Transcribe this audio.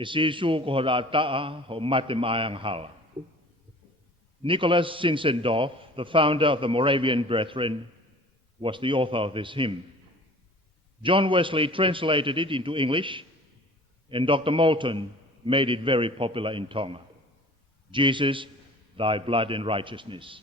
e sisu ko taa ho matemayang hala. Nicholas Zinzendorf, the founder of the Moravian Brethren, was the author of this hymn. John Wesley translated it into English, and Dr. Moulton made it very popular in Tonga. Jesus, thy blood and righteousness.